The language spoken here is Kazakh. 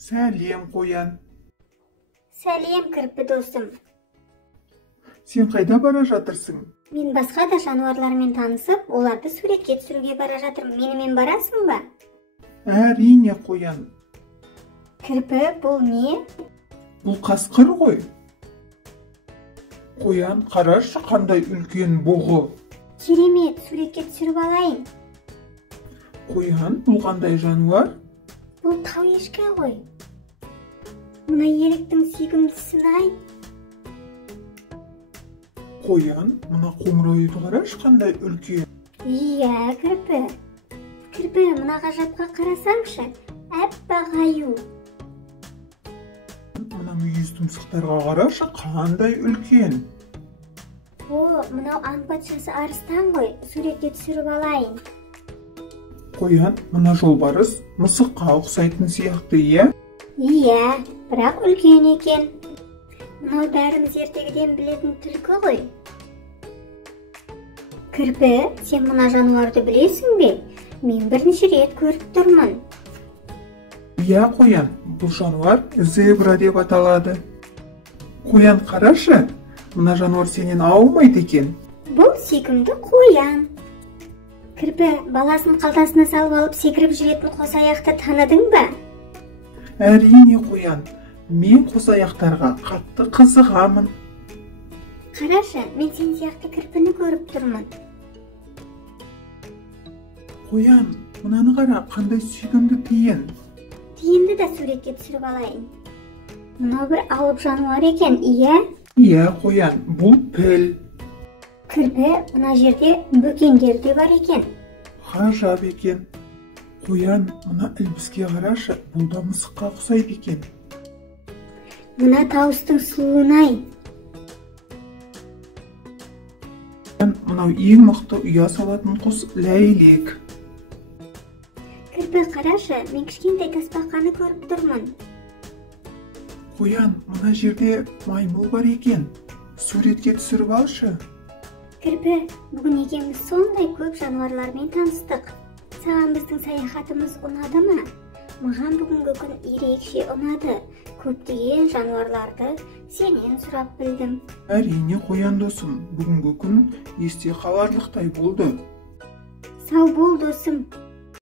Сәлем, қоян. Сәлем, кірпі досым. Сен қайда бара жатырсың? Мен басқа да жануарлармен танысып, оларды суретке түсіруге бара жатырмын. Менімен барасың ба? Әрине, қоян. Кірпі, бұл не? Бұл қасқыр ғой. Қоян, қарашы қандай үлкен бұғы. Керемет, суретке түсіріп алайын. Қоян, бұл қандай жануар? Бұл тау ешкі ғой. Мына еліктің сүйкімдісін-ай. Қоян, мына қоңырауды қарашы қандай үлкен. Иә, кірпі. Кірпі, мына ғажапқа қарасаңшы, әппақ аю. Мына мүйіз тұмсықтарға қарашы қандай үлкен. О, мынау аң патшасы арыстан ғой, суретке түсіріп алайын. Қоян, мына жолбарыс мысыққа ұқсайтын сияқты, иә? Иә, бірақ үлкен екен. Мынау бәріміз ертегіден білетін түлкі ғой. Кірпі, сен мына жануарды білесің бе? Мен бірнеше рет көріп тұрмын. Иә, қоян, бұл жануар зебра деп аталады. Қоян, қарашы, мына жануар сенен аумайды екен. Бұл сүйкімді қоян. Кірпі, баласын қалтасына салып алып секіріп жүретін қос аяқты таныдың ба? Әрине, қоян, мен қос аяқтарға қатты қызығамын. Қарашы, мен сен сияқты кірпіні көріп тұрмын. Қоян, мынаны қара, қандай сүйкімді тиын. Тиынды да суретке түсіріп алайын. Мынау бір алып жануар екен, иә? Иә, қоян, бұл піл. Кірпі, мына жерде бөкендер де бар екен. Ғажап екен. Қоян, мына ілбіске қарашы, бұл да мысыққа ұқсайды екен. Мына тауыстың сұлуын-ай. Мынау ең мықты ұя салатын құс ләйлек. Кірпі, қарашы, мен кішкентай тасбақаны көріп тұрмын. Қоян, мына жерде маймыл бар екен. Суретке түсіріп алшы. Кірпі, бүгін екеуміз сондай көп жануарлармен таныстық. Саған біздің саяхатымыз ұнады ма? Маған бүгінгі күн ерекше ұнады. Көптеген жануарларды сенен сұрап білдім. Әрине, қоян досым, бүгінгі күн есте қаларлықтай болды. Сау бол, досым.